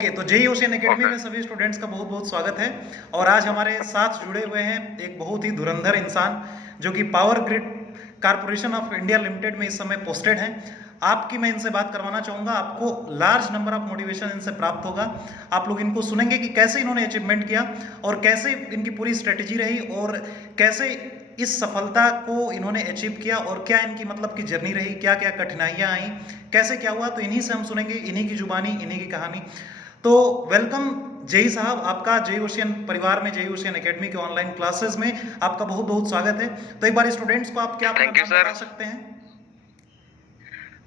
तो JEE ocean academy okay. में सभी स्टूडेंट्स का बहुत बहुत स्वागत है। और आज हमारे साथ जुड़े हुए हैं एक बहुत ही धुरंधर इंसान जो कि power grid corporation of India limited में इस समय पोस्टेड हैं। आपकी मैं इनसे बात करवाना चाहूँगा, आपको लार्ज नंबर ऑफ मोटिवेशन इनसे प्राप्त होगा। आप लोग इनको सुनेंगे कि कैसे इन्होंने अचीवमेंट किया और कैसे इनकी पूरी स्ट्रेटेजी रही और कैसे इस सफलता को इन्होंने अचीव किया और क्या इनकी मतलब की जर्नी रही, क्या क्या कठिनाइयाँ आई, कैसे क्या हुआ। तो इन्हीं से हम सुनेंगे, इन्हीं की जुबानी, इन्हीं की कहानी। तो वेलकम जेई साहब, आपका जेई ओशियन परिवार में, जेई ओशियन एकेडमी के ऑनलाइन क्लासेस में आपका बहुत बहुत स्वागत है। तो एक बार स्टूडेंट्स को आप क्या अपना थैंक यू नाम सर। बता सकते हैं?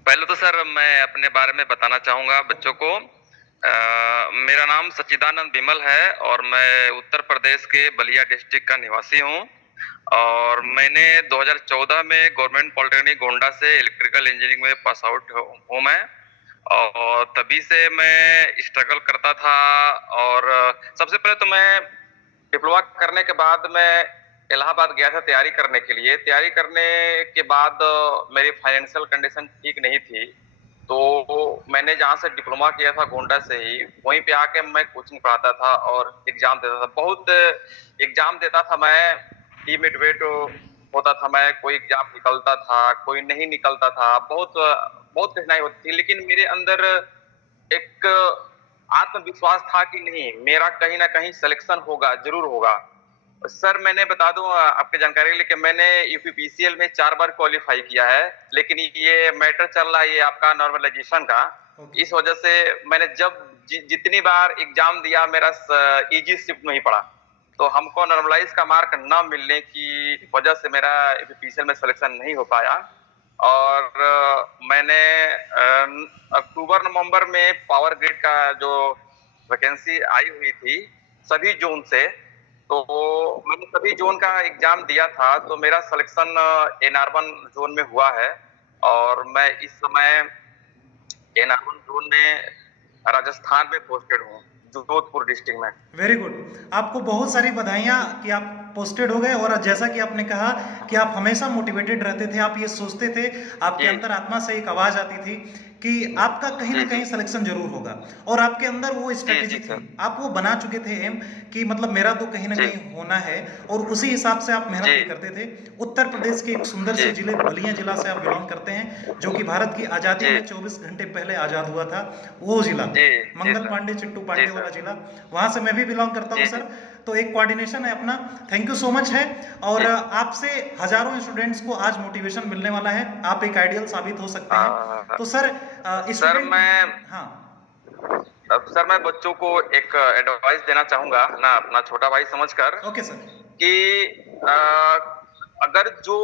पहले तो सर मैं अपने बारे में बताना चाहूँगा बच्चों को। मेरा नाम सच्चिदानंद विमल है और मैं उत्तर प्रदेश के बलिया डिस्ट्रिक्ट का निवासी हूँ। और मैंने 2014 में गवर्नमेंट पॉलिटेक्निक गोंडा से इलेक्ट्रिकल इंजीनियरिंग में पास आउट हूँ मैं। और तभी से मैं स्ट्रगल करता था। और सबसे पहले तो मैं डिप्लोमा करने के बाद मैं इलाहाबाद गया था तैयारी करने के लिए। तैयारी करने के बाद मेरी फाइनेंशियल कंडीशन ठीक नहीं थी, तो मैंने जहाँ से डिप्लोमा किया था गोंडा से ही, वहीं पे आके मैं कोचिंग पढ़ाता था और एग्जाम देता था। बहुत एग्जाम देता था मैं, डीमोटिवेट होता था मैं। कोई एग्जाम निकलता था, कोई नहीं निकलता था। बहुत बहुत कठिनाई होती थी, लेकिन मेरे अंदर एक आत्मविश्वास था कि नहीं, मेरा कहीं ना कहीं सिलेक्शन होगा, जरूर होगा। सर मैंने बता दूं आपके जानकारी के लिए कि मैंने यूपीपीसीएल में 4 बार क्वालिफाई किया है, लेकिन ये मैटर चल रहा है ये आपका नॉर्मलाइजेशन का। ओके। इस वजह से मैंने जब जितनी बार एग्जाम दिया मेरा इजी शिफ्ट में ही पड़ा। तो हमको नॉर्मलाइज का मार्क न मिलने की वजह से मेरा यूपीपीसीएल में सिलेक्शन नहीं हो पाया। और मैंने अक्टूबर नवंबर में पावर ग्रिड का जो वैकेंसी आई हुई थी सभी जोन से, तो मैंने सभी जोन का एग्जाम दिया था, तो मेरा सिलेक्शन एनआर1 जोन में हुआ है। और मैं इस समय एनआर1 जोन में राजस्थान में पोस्टेड हूँ, जोधपुर डिस्ट्रिक्ट में। Very good. आपको बहुत सारी बधाइयाँ कि आप पोस्टेड हो गए। और जैसा कि आपने कहा कि आप हमेशा मोटिवेटेड रहते थे, आप ये सोचते थे, आपके जी अंदर आत्मा से एक आवाज़ आती थी कि आपका कहीं ना जी कहीं जी सिलेक्शन जरूर होगा। और आपके अंदर वो जी स्ट्रेटेजी जी थी, सर। आप वो बना चुके थे एम कि मतलब मेरा तो कहीं ना जी कहीं होना है। और उसी हिसाब से आप मेहनत जी भी करते थे। उत्तर प्रदेश के एक सुंदर जी से जिले बलिया जिला से आप बिलोंग करते हैं, जो कि भारत की आज़ादी जी में 24 घंटे पहले आज़ाद हुआ था। वो जिला जी जी मंगल सर। पांडे, चिट्टू जी पांडे वाला सर। जिला, वहाँ से मैं भी बिलोंग करता हूँ जी सर। जी तो एक कोऑर्डिनेशन है अपना। थैंक यू सो मच है। और जी। आपसे हजारों स्टूडेंट्स को आज मोटिवेशन मिलने वाला है, आप एक आइडियल साबित हो सकते हैं। तो सर सर स्टूडेंट, मैं हाँ। अब सर मैं बच्चों को एक एडवाइस देना चाहूंगा ना, अपना छोटा भाई समझकर, ओके सर। कि अ, अगर जो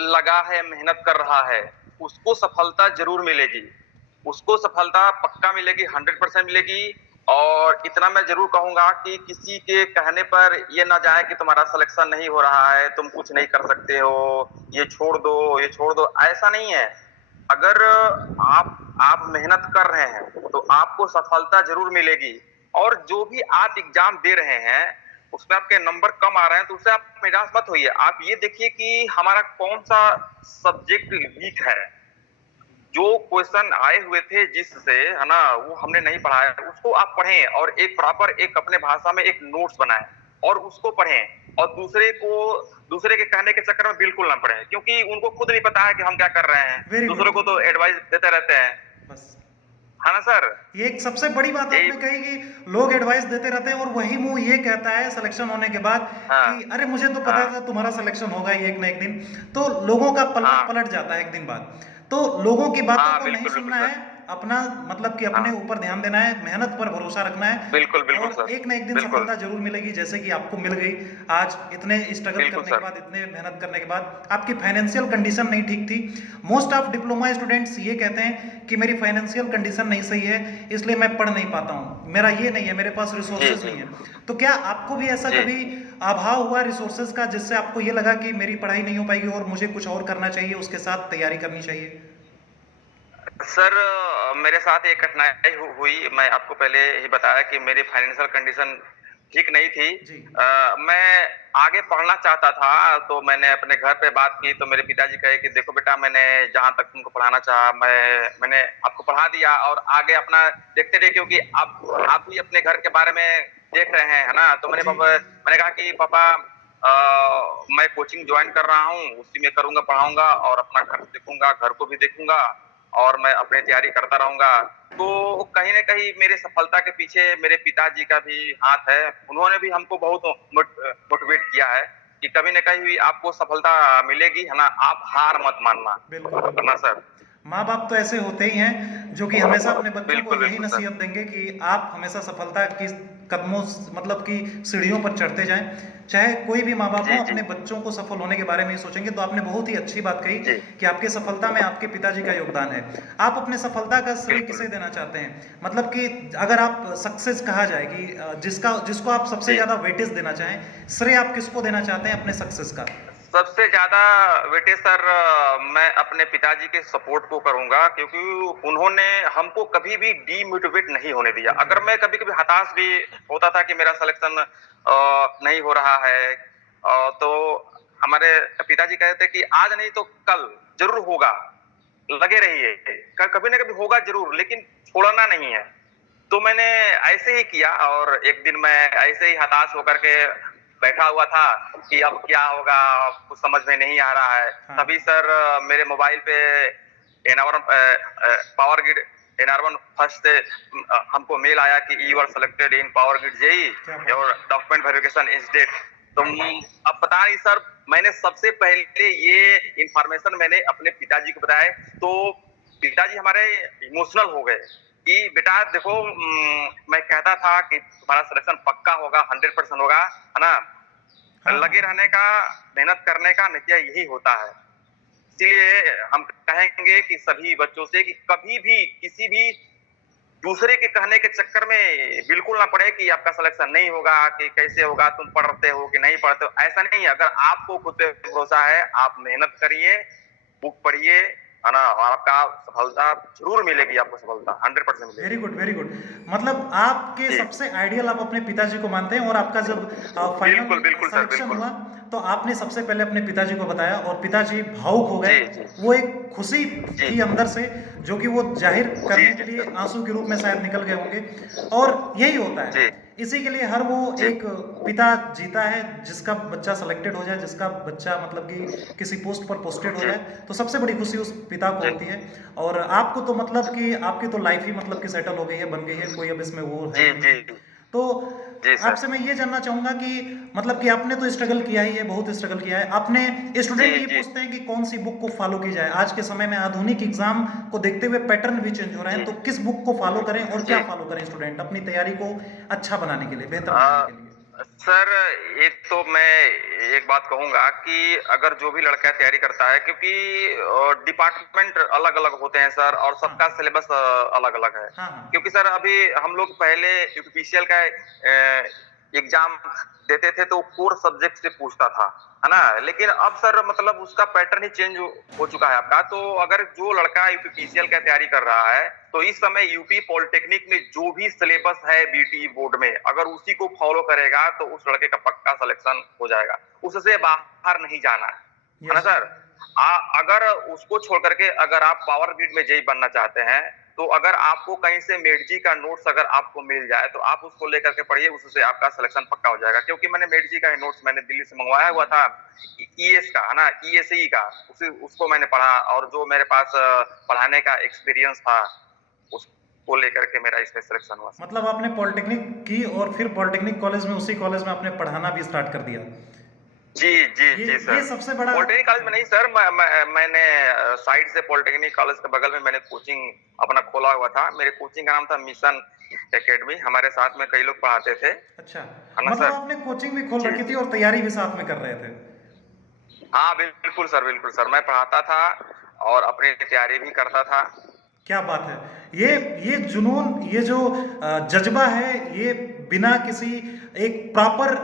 लगा है, मेहनत कर रहा है, उसको सफलता जरूर मिलेगी। उसको सफलता पक्का मिलेगी, 100% मिलेगी। और इतना मैं जरूर कहूंगा कि किसी के कहने पर ये ना जाए कि तुम्हारा सिलेक्शन नहीं हो रहा है, तुम कुछ नहीं कर सकते हो, ये छोड़ दो, ये छोड़ दो। ऐसा नहीं है। अगर आप मेहनत कर रहे हैं तो आपको सफलता जरूर मिलेगी। और जो भी आप एग्जाम दे रहे हैं उसमें आपके नंबर कम आ रहे हैं, तो उससे आप निराश मत होइए। आप ये देखिए कि हमारा कौन सा सब्जेक्ट वीक है। जो क्वेश्चन आए हुए थे जिससे, है ना, वो हमने नहीं पढ़ा है, उसको आप पढ़ें और एक प्रॉपर एक अपने भाषा में एक नोट्स बनाएं और उसको पढ़ें। और दूसरे के कहने के चक्कर में बिल्कुल ना पढ़ें, क्योंकि उनको खुद नहीं पता है कि हम क्या कर रहे हैं। वेरी दूसरों गुड। को तो एडवाइस देते रहते हैं, बस है ना सर। ये एक सबसे बड़ी बात यही। आपने कही कि लोग एडवाइस देते रहते हैं और वही मुंह ये कहता है सिलेक्शन होने के बाद हाँ कि अरे मुझे तो पता था हाँ तुम्हारा सिलेक्शन होगा ही एक ना एक दिन। तो लोगों का पलड़ा हाँ पलट जाता है एक दिन बाद। तो लोगों की बातों हाँ, को नहीं बिल्कुल बिल्कुल सुनना है, सर। अपना मतलब कि अपने हाँ, ऊपर ध्यान देना है, मेहनत पर भरोसा रखना है। बिल्कुल बिल्कुल और सर। एक ना एक दिन बिल्कुल सफलता जरूर मिलेगी, जैसे कि आपको मिल गई। आज इतने स्ट्रगल बिल्कुल करने के सर। बाद, इतने मेहनत करने के बाद, आपकी फाइनेंशियल कंडीशन नहीं ठीक थी। मोस्ट ऑफ डिप्लोमा स्टूडेंट्स ये कहते हैं कि मेरी फाइनेंशियल कंडीशन नहीं सही है, इसलिए मैं पढ़ नहीं पाता हूँ, मेरा ये नहीं है, मेरे पास जी रिसोर्सेज जी नहीं है। तो क्या आपको भी ऐसा जी। कभी अभाव हुआ रिसोर्सेज का, जिससे आपको ये लगा कि मेरी पढ़ाई नहीं हो पाएगी और मुझे कुछ और करना चाहिए, उसके साथ तैयारी करनी चाहिए? सर मेरे साथ एक घटनाएं हुई। मैं आपको पहले ही बताया कि मेरी फाइनेंशियल कंडीशन ठीक नहीं थी। जी। मैं आगे पढ़ना चाहता था, तो मैंने अपने घर पे बात की, तो मेरे पिताजी कहे कि देखो बेटा, मैंने जहाँ तक तुमको पढ़ाना चाहा, मैंने आपको पढ़ा दिया और आगे अपना देखते रहिए, क्योंकि आप भी अपने घर के बारे में देख रहे हैं, है ना? तो जी। मैंने कहा कि पापा, मैं कोचिंग ज्वाइन कर रहा हूँ, उसी में करूँगा, पढ़ाऊँगा और अपना घर देखूँगा, घर को भी देखूँगा और मैं अपनी तैयारी करता रहूँगा। तो कहीं न कहीं मेरे सफलता के पीछे मेरे पिताजी का भी हाथ है। उन्होंने भी हमको बहुत मोटिवेट किया है कि कभी न कभी आपको सफलता मिलेगी, है ना? आप हार मत मानना। बिल्कुल, है ना बिल्कुल। सर? माँ-बाप तो ऐसे होते ही हैं, जो कि हमेशा अपने बच्चों को बिल्कुल, यही बिल्कुल सर। नसीहत देंगे कि आप हमेशा सफलता की कदमों मतलब कि सीढ़ियों पर चढ़ते जाएँ। चाहे कोई भी माँ-बाप जी, हों, जी। अपने बच्चों को सफल होने के बारे में ही सोचेंगे। तो आपने बहुत ही अच्छी बात कही जी, कि आपकी सफलता में आपके पिताजी का योगदान है। आप अपने सफलता का श्रेय बिल्कुल। किसे देना चाहते हैं? मतलब कि अगर आप सक्सेस कहा जाए कि जिसको आप सबसे जी। ज़्यादा वेटेज देना चाहें, श्रेय आप किसको देना चाहते हैं अपने सक्सेस का? सबसे ज़्यादा वेटेज सर, मैं अपने पिताजी के सपोर्ट को करूँगा, क्योंकि उन्होंने हमको कभी भी डीमोटिवेट नहीं होने दिया। ओके। अगर मैं कभी-कभी हताश भी होता था कि मेरा सिलेक्शन नहीं हो रहा है, तो हमारे पिताजी कहते कि आज नहीं तो कल ज़रूर होगा, लगे रहिए। कभी न कभी होगा ज़रूर, लेकिन छोड़ना नहीं है। तो मैंने ऐसे ही किया और एक दिन मैं ऐसे ही हताश होकर के बैठा हुआ था कि अब क्या होगा, कुछ समझ में नहीं आ रहा है। हाँ। तभी सर मेरे मोबाइल पे एनावरम पावर ग्रिड एनआर1 फर्स्ट से हमको मेल आया कि you are selected in power grid JE, क्या बात योर है! Document verification is date. तो अब पता नहीं सर, मैंने सबसे पहले ये इंफॉर्मेशन मैंने अपने पिताजी को बताया, तो पिताजी हमारे इमोशनल हो गए कि बेटा देखो, मैं कहता था कि तुम्हारा सिलेक्शन पक्का होगा, 100% होगा, है ना? हाँ, लगे हाँ। रहने का, मेहनत करने का नतीजा यही होता है। इसीलिए हम कहेंगे कि सभी बच्चों से कि कभी भी किसी भी दूसरे के कहने के चक्कर में बिल्कुल ना पड़े कि आपका सिलेक्शन नहीं होगा, कि कैसे होगा, तुम पढ़ते हो कि नहीं पढ़ते हो। ऐसा नहीं है, अगर आपको खुद पे भरोसा है, आप मेहनत करिए, बुक पढ़िए, है ना? और आपका सफलता ज़रूर मिलेगी, आपको सफलता 100% वेरी मिलेगी। Good, very good. मतलब आपके जी। सबसे आइडियल आप अपने पिताजी को मानते हैं और आपका जब बिल्कुल, फाइनल बिल्कुल सर, सिलेक्शन बिल्कुल। हुआ, तो आपने सबसे पहले अपने पिताजी को बताया और पिताजी भावुक हो गए। जी, जी। वो एक खुशी जी। थी अंदर से, जो कि वो ज़ाहिर जी, करने के जी लिए सर। आँसू के रूप में शायद निकल गए होंगे और यही होता जी, है। इसी के लिए हर वो जी। एक पिता जीता है, जिसका बच्चा सेलेक्टेड हो जाए, जिसका बच्चा मतलब कि किसी पोस्ट पर पोस्टेड हो जी, जाए, तो सबसे बड़ी खुशी उस पिता को जी। होती है। और आपको तो मतलब कि आपकी तो लाइफ ही मतलब कि सेटल हो गई है, बन गई है, कोई अब इसमें वो है जी, ही नहीं। जी। तो जी सर। आपसे मैं ये जानना चाहूँगा कि मतलब कि आपने तो स्ट्रगल किया ही है, बहुत स्ट्रगल किया है। आपने जी, स्टूडेंट ये जी। पूछते हैं कि कौन-सी बुक को फ़ॉलो की जाए? आज के समय में आधुनिक एग्ज़ाम को देखते हुए पैटर्न भी चेंज हो रहे हैं, जी, तो किस बुक को फ़ॉलो करें और क्या जी। फ़ॉलो करें स्टूडेंट अपनी तैयारी को अच्छा बनाने के लिए, बेहतर बनाने अ, के लिए? सर, एक तो मैं एक बात कहूँगा कि अगर जो भी लड़का तैयारी करता है, क्योंकि डिपार्टमेंट अलग-अलग होते हैं सर, और हाँ। सबका सिलेबस अलग-अलग है। हाँ, हाँ। क्योंकि सर अभी हम लोग पहले यूपीपीसीएल का एग्ज़ाम देते थे, तो कोर सब्जेक्ट से पूछता था, है ना? लेकिन अब सर मतलब उसका पैटर्न ही चेंज हो चुका है आपका। तो अगर जो लड़का यूपीपीसीएल का तैयारी कर रहा है, तो इस समय यूपी पॉलिटेक्निक में जो भी सिलेबस है बीटी बोर्ड में, अगर उसी को फॉलो करेगा, तो उस लड़के का पक्का सिलेक्शन हो जाएगा। उससे बाहर नहीं जाना है ना यस। सर? अगर उसको छोड़ करके अगर आप पावर ग्रिड में जेई बनना चाहते हैं, तो अगर आपको कहीं से मेडजी का नोट्स अगर आपको मिल जाए, तो आप उसको लेकर के पढ़िए, उससे आपका सिलेक्शन पक्का हो जाएगा। क्योंकि मैंने मेडजी का नोट्स मैंने दिल्ली से मंगवाया हुआ था, ईएस का, है ना? ईएसई का, उसको मैंने पढ़ा, और जो मेरे पास पढ़ाने का एक्सपीरियंस था, उसको लेकर के मेरा इसमें सिलेक्शन हुआ सर। मतलब आपने पॉलिटेक्निक की और फिर पॉलिटेक्निक कॉलेज में उसी कॉलेज में आपने पढ़ाना भी स्टार्ट कर दिया। जी, जी, ये जी ये सर। सबसे बड़ा पॉलिटेक्निक कॉलेज में नहीं सर, मैंने साइड से पॉलिटेक्निक कॉलेज के बगल में मैंने कोचिंग अपना खोला हुआ था। मेरे कोचिंग का नाम था मिशन एकेडमी, हमारे साथ में कई लोग पढ़ाते थे, अच्छा, है ना मतलब सर? आपने कोचिंग भी खोल जी, रखी थी जी। और तैयारी भी साथ में कर रहे थे। हाँ, बिल्कुल सर, बिल्कुल सर। मैं पढ़ाता था और अपनी तैयारी भी करता था। क्या बात है! ये जुनून, ये जो जज़्बा है, ये बिना किसी एक प्रॉपर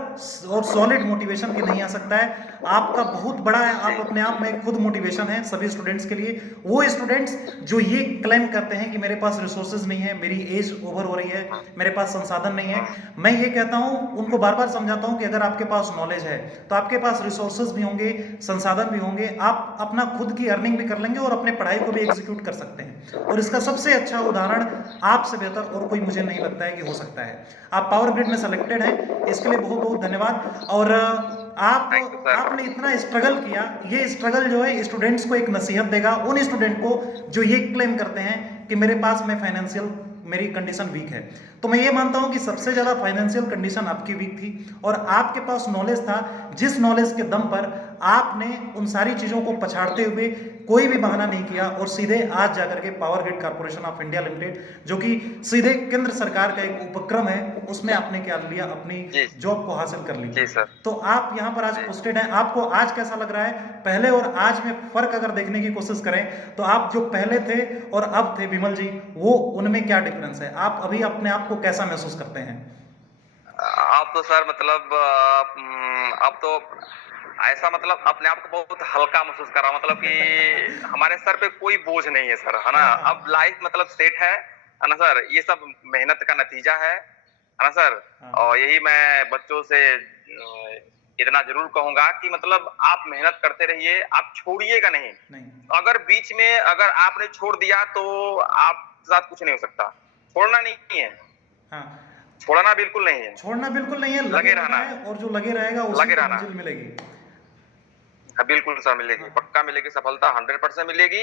और सॉलिड मोटिवेशन के नहीं आ सकता है। आपका बहुत बड़ा है, जी, आप अपने आप में खुद मोटिवेशन है सभी स्टूडेंट्स के लिए। वो स्टूडेंट्स जो ये क्लेम करते हैं कि मेरे पास रिसोर्सेज़ नहीं है, मेरी एज ओवर हो रही है, हाँ, मेरे पास संसाधन नहीं है। हाँ, मैं ये कहता हूँ, उनको बार-बार समझाता हूँ कि अगर आपके पास नॉलेज है, तो आपके पास रिसोर्सेज़ भी होंगे, संसाधन भी होंगे, आप अपना खुद की अर्निंग भी कर लेंगे और अपने पढ़ाई को भी एग्जीक्यूट कर सकते हैं। और इसका सबसे अच्छा उदाहरण आपसे बेहतर और कोई मुझे नहीं लगता है कि हो सकता है। आप पावर ग्रिड में सेलेक्टेड हैं, इसके लिए बहुत-बहुत धन्यवाद। और आप थैंक यू सर। आपने इतना स्ट्रगल किया, ये स्ट्रगल जो है स्टूडेंट्स को एक नसीहत देगा, उन स्टूडेंट को जो ये क्लेम करते हैं कि मेरे पास में फाइनेंशियल मेरी कंडीशन वीक है। तो मैं ये मानता हूं कि सबसे ज़्यादा फाइनेंशियल कंडीशन आपकी वीक थी और आपके पास नॉलेज था, जिस नॉलेज के दम पर आपने उन सारी चीज़ों को पछाड़ते हुए कोई भी बहाना नहीं किया और सीधे आज जाकर के power grid corporation of India limited, जो कि सीधे केंद्र सरकार का एक उपक्रम है, उसमें आपने क्या लिया, अपनी जी, जॉब को हासिल कर जी लिया। सर। तो आप यहाँ पर आज जी। पोस्टेड हैं, आपको आज कैसा लग रहा है? पहले और आज में फ़र्क अगर देखने की कोशिश करें, तो आप जो पहले थे और अब थे विमल जी, वो उनमें क्या डिफरेंस है? आप अभी अपने आप को कैसा महसूस करते हैं? अब तो सर मतलब अब तो ऐसा मतलब अपने आप को बहुत हल्का महसूस कर रहा हूँ, मतलब कि हमारे सर पे कोई बोझ नहीं है सर, है ना? हाँ, हाँ, अब लाइफ मतलब सेट है ना सर? ये सब मेहनत का नतीजा है ना सर? हाँ, और यही मैं बच्चों से इतना ज़रूर कहूँगा कि मतलब आप मेहनत करते रहिए, आप छोड़िएगा नहीं। नहीं, अगर बीच में अगर आपने छोड़ दिया तो आपके साथ कुछ नहीं हो सकता। छोड़ना नहीं है, हाँ, छोड़ना बिल्कुल नहीं है, छोड़ना बिल्कुल नहीं है, लगे लगे रहना रहना है है, और जो लगे रहेगा उसी लगे को रहना मंजिल है। मिलेगी। हाँ, बिल्कुल सर मिलेगी, हाँ, पक्का मिलेगी सफलता 100% मिलेगी,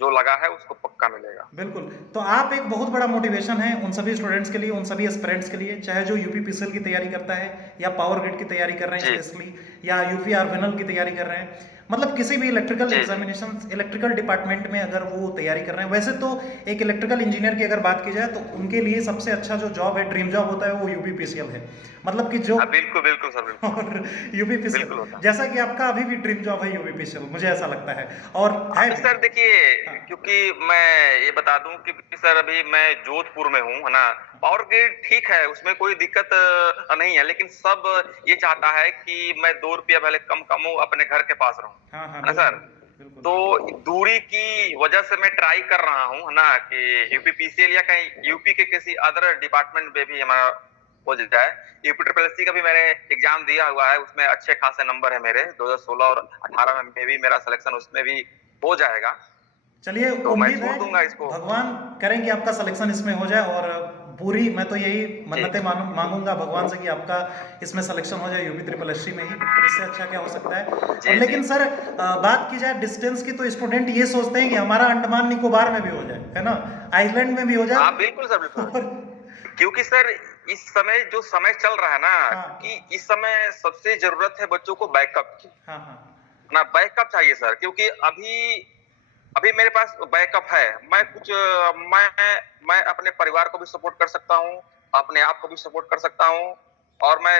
जो लगा है उसको पक्का मिलेगा। बिल्कुल। तो आप एक बहुत बड़ा मोटिवेशन है उन सभी स्टूडेंट्स के लिए, उन सभी एस्पिरेंट्स के लिए, चाहे जो यूपीपीसीएल की तैयारी करता है या पावर ग्रिड की तैयारी कर रहे हैं जी, स्पेशली, या यूपी आरवीएनएल की तैयारी कर रहे हैं, मतलब किसी भी इलेक्ट्रिकल जी, जी। एग्जामिनेशन, इलेक्ट्रिकल डिपार्टमेंट में अगर वो तैयारी कर रहे हैं। वैसे तो एक इलेक्ट्रिकल इंजीनियर की अगर बात की जाए तो उनके लिए सबसे अच्छा जो जॉब है, ड्रीम जॉब होता है, वो यूपीपीसीएल है। मतलब कि जो हाँ, बिल्कुल, बिल्कुल सर, बिल्कुल। और यूपीपीसीएल, बिल्कुल होता है। जैसा कि आपका अभी भी ड्रीम जॉब है यूपीपीसीएल, मुझे ऐसा लगता है और है अभी भी। सर देखिए, हाँ, क्योंकि मैं ये बता दूँ कि सर अभी मैं जोधपुर में हूँ, है ना? पावर ग्रिड ठीक है, उसमें कोई दिक्कत नहीं है, लेकिन सब ये चाहता है कि मैं 2 रुपया भले कम कमाऊँ, अपने घर के पास रहूँ, हाँ, हाँ, है ना बिल्कुल, सर? बिल्कुल। तो दूरी की वजह से मैं ट्राई कर रहा हूँ, है ना? कि यूपीपीसीएल या कहीं यूपी के किसी अदर डिपार्टमेंट में भी हमारा हो जाए। यूपी ट्रिपल एससी का भी मैंने एग्जाम दिया हुआ है, उसमें अच्छे खासे नंबर है मेरे। 2016 और 18 में भी मेरा सिलेक्शन उसमें भी हो जाएगा। चलिए, तो मैं उम्मीद छोड़ है दूंगा इसको। भगवान करें कि आपका सिलेक्शन इसमें हो जाए और पूरी, मैं तो यही जी, मन्नतें मांगूंगा भगवान से कि आपका इसमें सिलेक्शन हो जाए यूपी ट्रिपल एससी में ही, इससे अच्छा क्या हो सकता है। और जी, जी। लेकिन सर, बात की जाए डिस्टेंस की, तो स्टूडेंट ये सोचते हैं कि हमारा अंडमान निकोबार में भी हो जाए, है ना, आइलैंड में भी हो हाँ, जाए। बिल्कुल सर, बिल्कुल। और क्योंकि सर इस समय जो समय चल रहा है ना, हाँ, कि इस समय सबसे ज़रूरत है बच्चों को बैकअप की। हाँ, हाँ, ना बैकअप चाहिए सर, क्योंकि अभी अभी मेरे पास बैकअप है। मैं अपने परिवार को भी सपोर्ट कर सकता हूँ, अपने आप को भी सपोर्ट कर सकता हूँ और मैं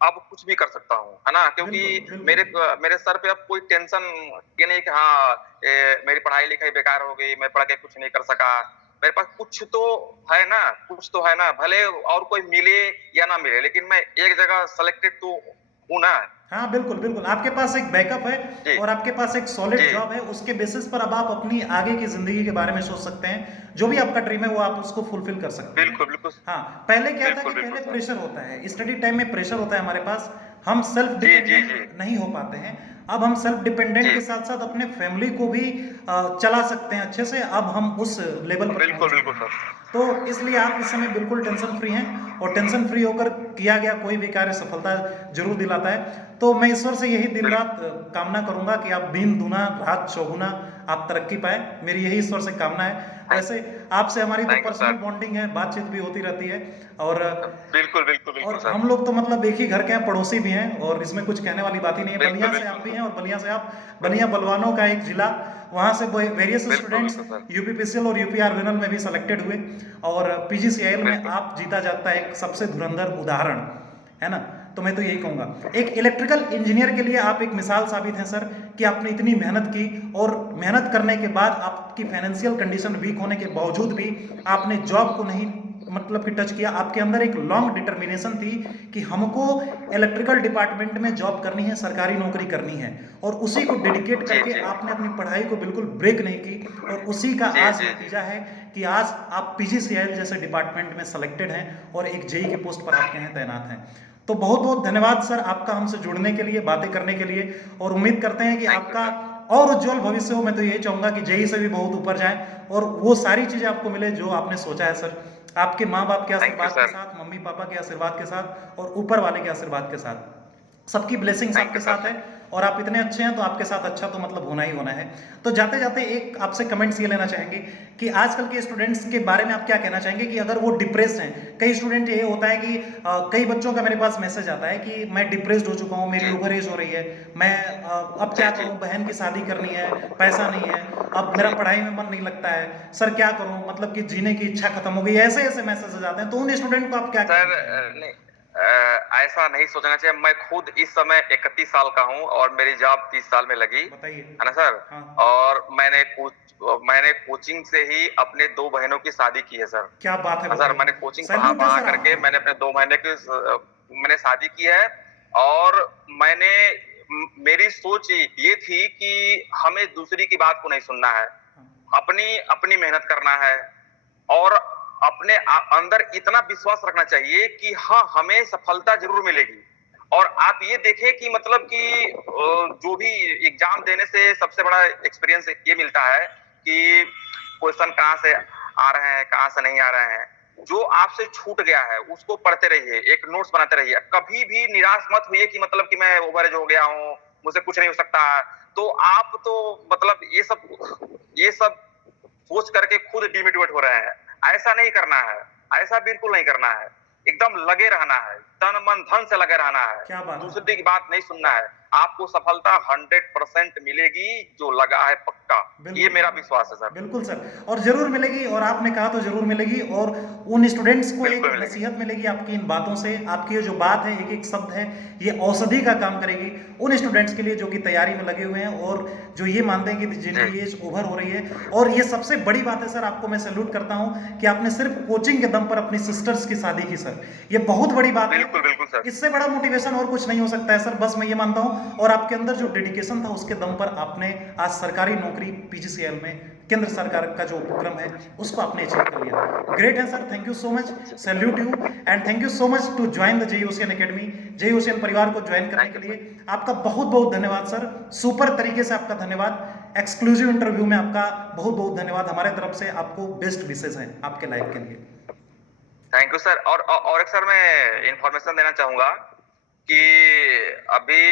अब कुछ भी कर सकता हूँ, है ना? क्योंकि बिल्कुल, बिल्कुल, मेरे सर पे अब कोई टेंशन ये नहीं कि हाँ, मेरी पढ़ाई-लिखाई बेकार हो गई, मैं पढ़ के कुछ नहीं कर सका। मेरे पास कुछ तो है ना, कुछ तो है ना, भले और कोई मिले या ना मिले, लेकिन मैं एक जगह सेलेक्टेड तो हूँ ना। हाँ, बिल्कुल, बिल्कुल। आपके पास एक बैकअप है जी, और आपके पास एक सॉलिड जी। जॉब है, उसके बेसिस पर अब आप अपनी आगे की ज़िंदगी के बारे में सोच सकते हैं। जो भी आपका ड्रीम है, वो आप उसको फुलफ़िल कर सकते हैं। बिल्कुल, बिल्कुल। हाँ, पहले क्या था बिल्कुल, कि बिल्कुल पहले सर। प्रेशर होता है, स्टडी टाइम में प्रेशर होता है हमारे पास, हम सेल्फ जी, जी, जी। डिपेंडेंट नहीं हो पाते हैं। अब हम सेल्फ डिपेंडेंट जी। के साथ-साथ अपने फैमिली को भी चला सकते हैं अच्छे से, अब हम उस लेवल पर बिल्कुल, पहुँच चुके बिल्कुल हैं। सर। तो इसलिए आप इस समय बिल्कुल टेंशन फ्री हैं और टेंशन फ्री होकर किया गया कोई भी कार्य सफलता ज़रूर दिलाता है। तो मैं ईश्वर से यही दिन बिल रात कामना करूँगा कि आप दिन दूना रात चौगुना आप तरक्की पाएँ, मेरी यही ईश्वर से कामना है। थैंक वैसे आपसे हमारी तो thank you personal sir. Bonding है, बातचीत भी होती रहती है और बिल्कुल, बिल्कुल, बिल्कुल और सर। हम लोग तो मतलब एक ही घर के हैं, पड़ोसी भी हैं और इसमें कुछ कहने वाली बात ही नहीं है। बिल्कुल, बलिया से आप बिल्कुल भी सर। हैं और बलिया से आप, बलिया बलवानों का एक जिला, वहाँ से वेरियस बिल्कुल, स्टूडेंट्स बिल्कुल सर। यूपीपीसीएल और यूपीआरवीएनएल में भी सेलेक्टेड हुए और पीजीसीआईएल में बिल्कुल। आप जीता जाता एक सबसे धुरंधर उदाहरण, है ना? तो मैं तो यही कहूँगा, एक इलेक्ट्रिकल इंजीनियर के लिए आप एक मिसाल साबित हैं सर कि आपने इतनी मेहनत की और मेहनत करने के बाद आपकी फाइनेंशियल कंडीशन वीक होने के बावजूद भी आपने जॉब को नहीं मतलब कि टच किया। आपके अंदर एक लॉन्ग डिटर्मिनेशन थी कि हमको इलेक्ट्रिकल डिपार्टमेंट में जॉब करनी है, सरकारी नौकरी करनी है, और उसी को डेडिकेट जी करके जी आपने अपनी पढ़ाई को बिल्कुल ब्रेक नहीं की, और उसी का जी आज जी जी नतीजा है कि आज आप पीजीसीएल जैसे डिपार्टमेंट में सेलेक्टेड हैं और एक जेई के पोस्ट पर आपके यहाँ तैनात हैं। तो बहुत बहुत धन्यवाद सर आपका हमसे जुड़ने के लिए, बातें करने के लिए, और उम्मीद करते हैं कि थैंक यू आपका सर। और उज्जवल भविष्य हो। मैं तो यही चाहूँगा कि जेई से भी बहुत ऊपर जाए और वो सारी चीज़ें आपको मिले जो आपने सोचा है सर। आपके माँ बाप के थैंक यू आशीर्वाद के सर। साथ, मम्मी पापा के आशीर्वाद के साथ और ऊपर वाले के आशीर्वाद के साथ, सबकी ब्लेसिंग्स थैंक आपके यू सर। साथ है। और आप इतने अच्छे हैं तो आपके साथ अच्छा तो मतलब होना ही होना है। तो जाते जाते एक आपसे कमेंट्स ये लेना चाहेंगे कि आजकल के स्टूडेंट्स के बारे में आप क्या कहना चाहेंगे कि अगर वो डिप्रेस्ड हैं। कई स्टूडेंट ये होता है कि कई बच्चों का मेरे पास मैसेज आता है कि मैं डिप्रेस्ड हो चुका हूँ, मेरी जी ओवर एज हो रही है, मैं अब जी क्या जी करूँ, बहन की शादी करनी है, पैसा नहीं है, अब मेरा जी पढ़ाई में मन नहीं लगता है, सर क्या करूँ, मतलब कि जीने की इच्छा खत्म हो गई, ऐसे ऐसे मैसेजेस आते हैं। तो उन स्टूडेंट को आप क्या कहना सर। चाहेंगे? नहीं, ऐसा नहीं सोचना चाहिए। मैं खुद इस समय 31 साल का हूँ और मेरी जॉब 30 साल में लगी बताइए। है ना सर। हाँ, और मैंने कोचिंग से ही अपने 2 बहनों की शादी की है सर। क्या बात है, हाँ सर, बताइए। मैंने कोचिंग पढ़ा सैल्यूट है पढ़ा सर करके आपको। मैंने अपने 2 महीने की मैंने शादी की है। और मैंने मेरी सोच ये थी कि हमें दूसरी की बात को नहीं सुनना है, हाँ, अपनी अपनी मेहनत करना है, और अपने अंदर इतना विश्वास रखना चाहिए कि हाँ, हमें सफलता जरूर मिलेगी। और आप ये देखें कि मतलब कि जो भी एग्जाम देने से सबसे बड़ा एक्सपीरियंस ये मिलता है कि क्वेश्चन कहाँ से आ रहे हैं, कहाँ से नहीं आ रहे हैं। जो आपसे छूट गया है उसको पढ़ते रहिए, एक नोट्स बनाते रहिए। कभी भी निराश मत होइए कि मतलब कि मैं ओवरएज हो गया हूँ, मुझसे कुछ नहीं हो सकता। तो आप तो मतलब ये सब सोच करके खुद डिमोटिवेट हो रहे हैं। ऐसा नहीं करना है, ऐसा बिल्कुल नहीं करना है। एकदम लगे रहना है, तन मन धन से लगे रहना है, क्या बात दूसरे है। की बात नहीं सुनना है। आपको सफलता 100% मिलेगी, जो लगा है पक्का। ये बिल्कुल, मेरा विश्वास है सर। बिल्कुल सर, और ज़रूर मिलेगी, और आपने कहा तो ज़रूर मिलेगी। और उन स्टूडेंट्स को एक बिल्कुल मिलेगी। नसीहत मिलेगी आपकी इन बातों से। आपकी ये जो बात है, एक-एक शब्द है, ये औषधि का काम करेगी उन स्टूडेंट्स के लिए जो कि तैयारी में लगे हुए हैं और जो ये मानते हैं कि जी जिनकी एज ओवर हो रही है। और ये सबसे बड़ी बात है सर, आपको मैं सैल्यूट करता हूँ कि आपने सिर्फ कोचिंग के दम पर अपनी सिस्टर्स की शादी की सर। ये बहुत बड़ी बात है। बिल्कुल बिल्कुल सर। इससे बड़ा मोटिवेशन और कुछ नहीं हो सकता है सर, बस मैं ये मानता हूँ। और आपके अंदर जो डेडिकेशन था उसके दम पर आपने आज सरकारी नौकरी पीजीसीएल में, केंद्र सरकार का जो उपक्रम है, उसको आपने अचीव कर लिया। ग्रेट है sir, thank you so much, salute you, and thank you so much to join the JE Ocean Academy. JE Ocean परिवार को ज्वाइन करने थैंक के यू सर। लिए आपका बहुत बहुत धन्यवाद सर। सुपर तरीके से आपका धन्यवाद। एक्सक्लूसिव इंटरव्यू में आपका बहुत बहुत धन्यवाद। हमारे तरफ से आपको बेस्ट विशेष हैं आपके लाइफ के लिए। Thank you sir. और एक सर मैं इंफॉर्मेशन देना चाहूंगा कि अभी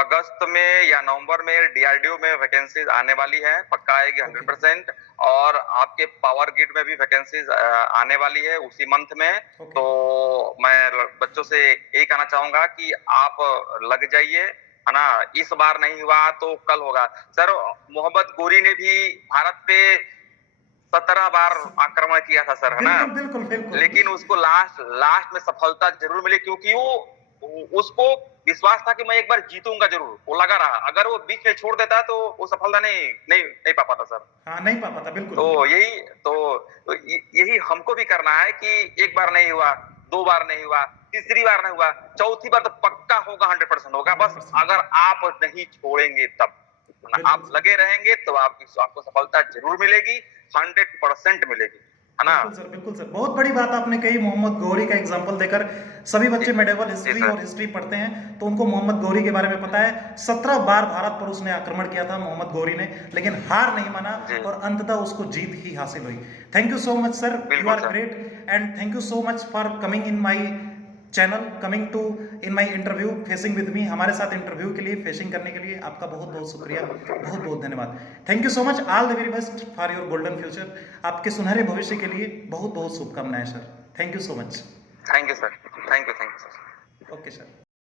अगस्त में या नवंबर में डीआरडीओ में वैकेंसीज आने वाली है, पक्का आएगी ओके। 100%। और आपके पावर ग्रिड में भी वैकेंसीज आने वाली है उसी मंथ में। ओके। तो मैं बच्चों से यही कहना चाहूंगा कि आप लग जाइए, है ना। इस बार नहीं हुआ तो कल होगा। सर, मोहम्मद गोरी ने भी भारत पे 17 बार आक्रमण किया था सर, है ना। बिल्कुल बिल्कुल बिल्कुल। लेकिन उसको लास्ट लास्ट में सफलता जरूर मिली, क्योंकि उसको विश्वास था कि मैं एक बार जीतूंगा जरूर। वो लगा रहा। अगर वो बीच में छोड़ देता तो वो सफलता नहीं पा पाता सर। हाँ, नहीं पा पाता, बिल्कुल। तो यही हमको भी करना है कि एक बार नहीं हुआ, 2 बार नहीं हुआ, तीसरी बार नहीं हुआ, चौथी बार तो पक्का होगा, 100% होगा। बस 100%। अगर आप नहीं छोड़ेंगे तब, है ना, बिल्कुल आप सर। लगे रहेंगे तो आपको सफलता जरूर मिलेगी, 100% मिलेगी, है ना। बिल्कुल सर, बिल्कुल सर। बहुत बड़ी बात आपने कही मोहम्मद गौरी का एग्जाम्पल देकर। सभी जी बच्चे मेडिवल जी हिस्ट्री सर। और हिस्ट्री पढ़ते हैं तो उनको मोहम्मद गौरी के बारे में पता है। 17 बार भारत पर उसने आक्रमण किया था मोहम्मद गौरी ने, लेकिन हार नहीं माना जी और अंततः उसको जीत ही हासिल हुई। Thank you so much sir, you बिल्कुल are sir. Great, and thank you so much for coming in my channel, coming to in my interview, facing with me. हमारे साथ इंटरव्यू के लिए, फेसिंग करने के लिए आपका बहुत बहुत शुक्रिया, बहुत बहुत धन्यवाद। Thank you so much, all the very best for your golden future. आपके सुनहरे भविष्य के लिए बहुत बहुत शुभकामनाएं sir. Thank you so much. Thank you sir. Thank you sir. Okay sir.